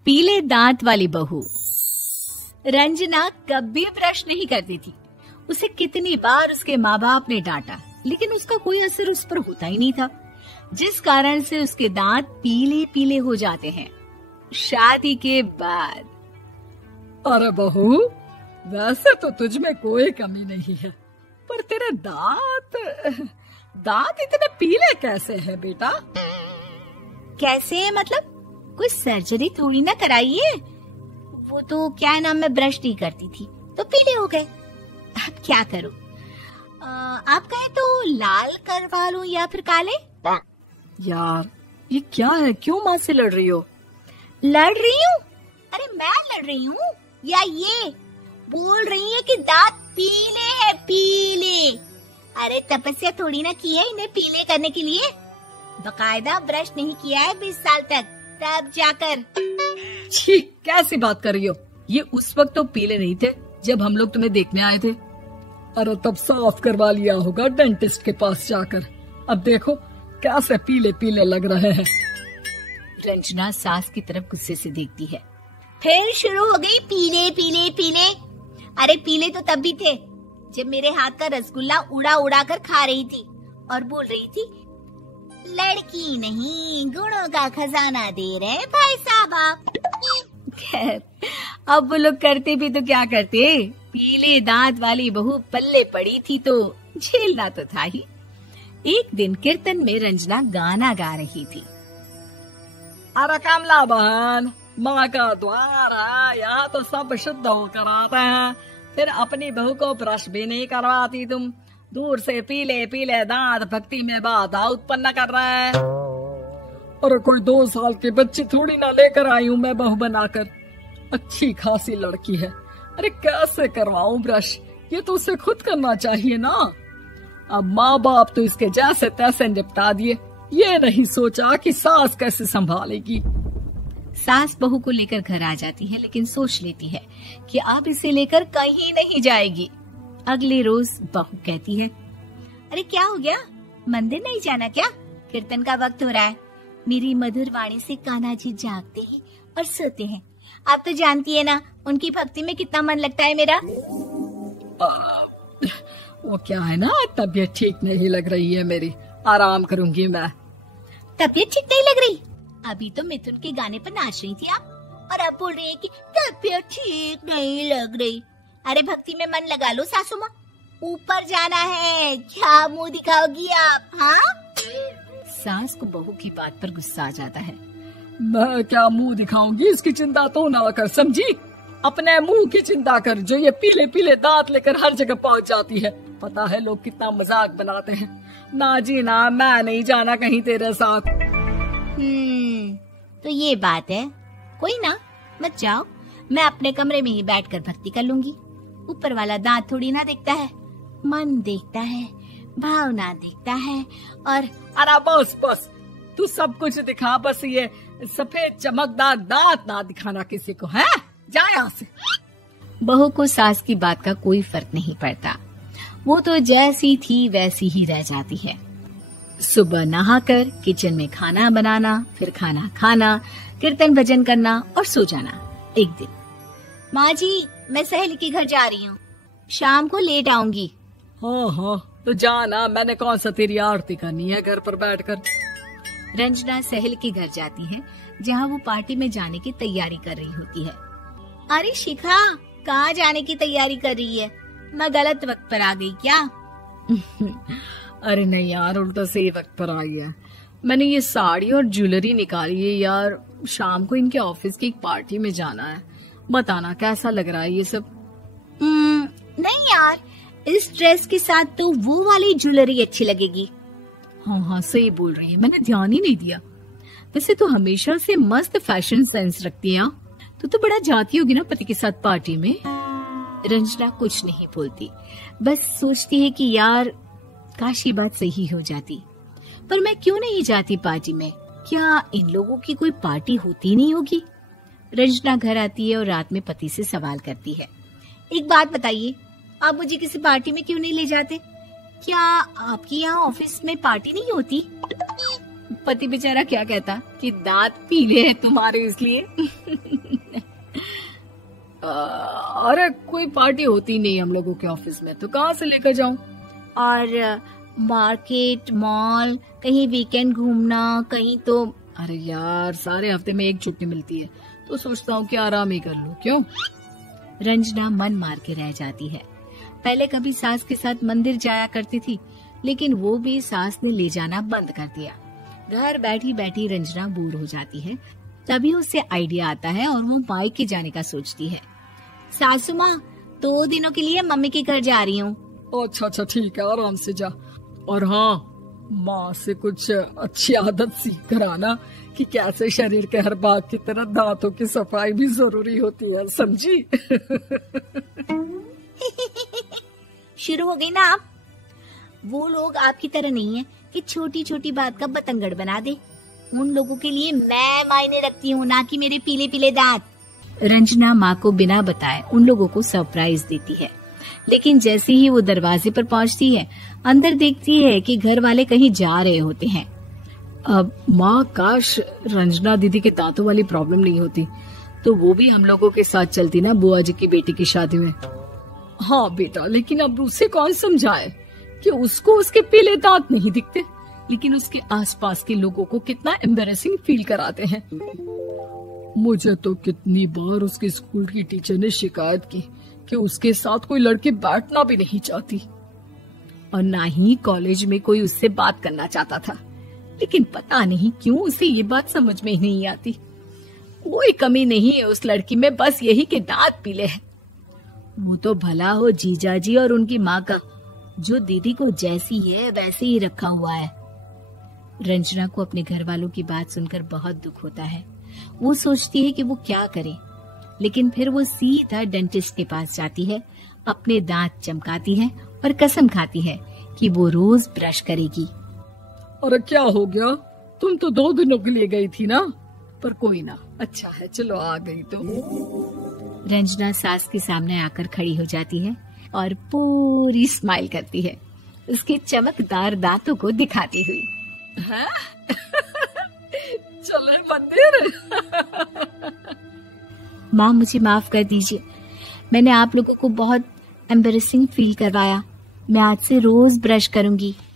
पीले दांत वाली बहू। रंजना कभी ब्रश नहीं करती थी। उसे कितनी बार उसके माँ बाप ने डांटा, लेकिन उसका कोई असर उस पर होता ही नहीं था, जिस कारण से उसके दांत पीले पीले हो जाते हैं। शादी के बाद। अरे बहू, वैसे तो तुझ में कोई कमी नहीं है, पर तेरे दांत इतने पीले कैसे हैं बेटा? कैसे मतलब? कोई सर्जरी थोड़ी ना कराई है। वो तो क्या नाम, मैं ब्रश नहीं करती थी तो पीले हो गए। अब क्या करूं? आप कहे तो लाल करवा लूं या फिर काले? यार ये क्या है, क्यों माँ से लड़ रही हो? लड़ रही हूँ? अरे मैं लड़ रही हूँ या ये बोल रही है कि दांत पीले हैं, पीले। अरे तपस्या थोड़ी ना की है इन्हें पीले करने के लिए। बकायदा ब्रश नहीं किया है 20 साल तक, तब जाकर। छी, कैसी बात कर रही हो? ये उस वक्त तो पीले नहीं थे जब हम लोग तुम्हें देखने आए थे। अरे तब साफ करवा लिया होगा डेंटिस्ट के पास जाकर। अब देखो कैसे पीले पीले लग रहे हैं। रंजना सास की तरफ गुस्से से देखती है। फिर शुरू हो गई पीले पीले पीले। अरे पीले तो तब भी थे जब मेरे हाथ का रसगुल्ला उड़ा उड़ा कर खा रही थी और बोल रही थी, लड़की नहीं गुणों का खजाना दे रहे भाई साहब आप। खैर, अब वो लोग करते भी तो क्या करते, पीले दांत वाली बहू पल्ले पड़ी थी तो झेलना तो था ही। एक दिन कीर्तन में रंजना गाना गा रही थी। अरे कमला बहन, माँ का द्वार है, यहाँ तो सब शुद्ध होकर आते हैं, फिर अपनी बहू को ब्रश भी नहीं करवाती तुम। दूर से पीले पीले दांत भक्ति में बाधा उत्पन्न कर रहे हैं। और कोई 2 साल के बच्चे थोड़ी ना लेकर आई हूँ मैं बहू बनाकर। अच्छी खासी लड़की है, अरे कैसे करवाऊं ब्रश? ये तो उसे खुद करना चाहिए ना। अब माँ बाप तो इसके जैसे तैसे निपटा दिए, ये नहीं सोचा कि सास कैसे संभालेगी। सास बहू को लेकर घर आ जाती है, लेकिन सोच लेती है कि अब इसे लेकर कहीं नहीं जाएगी। अगले रोज बहू कहती है, अरे क्या हो गया, मंदिर नहीं जाना क्या? कीर्तन का वक्त हो रहा है। मेरी मधुर वाणी से कान्हा जी जागते हैं और सोते हैं। आप तो जानती है ना उनकी भक्ति में कितना मन लगता है मेरा। वो क्या है ना, तबीयत ठीक नहीं लग रही है मेरी, आराम करूंगी मैं। तबीयत ठीक नहीं लग रही? अभी तो मिथुन के गाने पर नाच रही थी आप, और अब बोल रही है कि तबीयत ठीक नहीं लग रही। अरे भक्ति में मन लगा लो सासू माँ, ऊपर जाना है, क्या मुंह दिखाओगी आप? हाँ? सास को बहू की बात पर गुस्सा आ जाता है। मैं क्या मुंह दिखाऊंगी, इसकी चिंता तो ना कर, समझी? अपने मुंह की चिंता कर, जो ये पीले पीले दांत लेकर हर जगह पहुंच जाती है। पता है लोग कितना मजाक बनाते हैं। ना जी ना, मैं नहीं जाना कहीं तेरे साथ। तो ये बात है। कोई ना, मत जाओ, मैं अपने कमरे में ही बैठकर भक्ति कर लूंगी। ऊपर वाला दांत थोड़ी ना देखता है, मन देखता है, भावना देखता है। और अरे बस बस, तू सब कुछ दिखा, बस ये सफेद चमकदार दांत ना दिखाना किसी को, है? जा यहाँ से। बहू को सास की बात का कोई फर्क नहीं पड़ता, वो तो जैसी थी वैसी ही रह जाती है। सुबह नहाकर किचन में खाना बनाना, फिर खाना खाना, कीर्तन भजन करना और सो जाना। एक दिन, माँ जी मैं सहेली के घर जा रही हूँ, शाम को लेट आऊंगी। हाँ, तो जाना, मैंने कौन सा तेरी आरती करनी है घर पर बैठकर। रंजना सहेली के घर जाती है, जहाँ वो पार्टी में जाने की तैयारी कर रही होती है। अरे शिखा, कहाँ जाने की तैयारी कर रही है? मैं गलत वक्त पर आ गई क्या? अरे नहीं यार, उल्टा सही वक्त पर आई है। मैंने ये साड़ी और ज्वेलरी निकाली है यार, शाम को इनके ऑफिस की एक पार्टी में जाना है। बताना कैसा लग रहा है ये सब? नहीं यार, इस ड्रेस के साथ तो वो वाली ज्वेलरी अच्छी लगेगी। हाँ, सही बोल रही है, मैंने ध्यान ही नहीं दिया। वैसे तो हमेशा से मस्त फैशन सेंस रखती है। तो बड़ा जाती होगी ना पति के साथ पार्टी में। रंजना कुछ नहीं बोलती, बस सोचती है कि यार काश ये बात सही हो जाती, पर मैं क्यों नहीं जाती पार्टी में? क्या इन लोगों की कोई पार्टी होती नहीं होगी? रंजना घर आती है और रात में पति से सवाल करती है, एक बात बताइए, आप मुझे किसी पार्टी में क्यों नहीं ले जाते? क्या आपके यहाँ ऑफिस में पार्टी नहीं होती? पति बेचारा क्या कहता कि दांत पीले हैं तुम्हारे इसलिए। अरे कोई पार्टी होती नहीं हम लोगों के ऑफिस में, तो कहाँ से लेकर जाऊं? और मार्केट, मॉल, कहीं वीकेंड घूमना, कहीं तो। अरे यार सारे हफ्ते में एक छुट्टी मिलती है, तो सोचता हूँ कि आराम ही कर लूं। क्यों? रंजना मन मार के रह जाती है। पहले कभी सास के साथ मंदिर जाया करती थी, लेकिन वो भी सास ने ले जाना बंद कर दिया। घर बैठी बैठी रंजना बोर हो जाती है। तभी उससे आइडिया आता है और वो मायके जाने का सोचती है। सासू माँ, 2 दिनों के लिए मम्मी के घर जा रही हूँ। अच्छा ठीक है, आराम से जा। और हाँ, माँ से कुछ अच्छी आदत सीख कर आना कि कैसे शरीर के हर भाग की तरह दांतों की सफाई भी जरूरी होती है, समझी? शुरू हो गई ना आप। वो लोग आपकी तरह नहीं है कि छोटी छोटी बात का बतंगड़ बना दे। उन लोगों के लिए मैं मायने रखती हूँ, ना कि मेरे पीले पीले दांत। रंजना माँ को बिना बताए उन लोगों को सरप्राइज देती है, लेकिन जैसे ही वो दरवाजे पर पहुँचती है, अंदर देखती है कि घर वाले कहीं जा रहे होते हैं। अब माँ, काश रंजना दीदी के दांतों वाली प्रॉब्लम नहीं होती, तो वो भी हम लोगों के साथ चलती ना बुआ जी की बेटी की शादी में। हाँ बेटा, लेकिन अब उसे कौन समझाए कि उसको उसके पीले दांत नहीं दिखते, लेकिन उसके आसपास के लोगों को कितना एम्बैरेसिंग फील कराते हैं। मुझे तो कितनी बार उसके स्कूल की टीचर ने शिकायत की कि उसके साथ कोई लड़की बैठना भी नहीं चाहती, और ना ही कॉलेज में कोई उससे बात करना चाहता था। लेकिन पता नहीं क्यों उसे ये बात समझ में ही नहीं आती। कोई कमी नहीं है उस लड़की में, बस यही कि दांत पीले हैं। वो तो भला हो जीजा जी और उनकी माँ का, जो दीदी को जैसी है वैसे ही रखा हुआ है। रंजना को अपने घर वालों की बात सुनकर बहुत दुख होता है। वो सोचती है कि वो क्या करे, लेकिन फिर वो सीधा डेंटिस्ट के पास जाती है, अपने दांत चमकाती है और कसम खाती है कि वो रोज ब्रश करेगी। अरे क्या हो गया? तुम तो 2 दिनों के लिए गई थी ना, पर कोई ना, अच्छा है, चलो आ गई तो। रंजना सास के सामने आकर खड़ी हो जाती है और पूरी स्माइल करती है, उसके चमकदार दांतों को दिखाती हुई। है? चले मंदिर। माँ, मुझे माफ कर दीजिए, मैंने आप लोगों को बहुत एम्बैरेसिंग फील करवाया। मैं आज से रोज ब्रश करूंगी।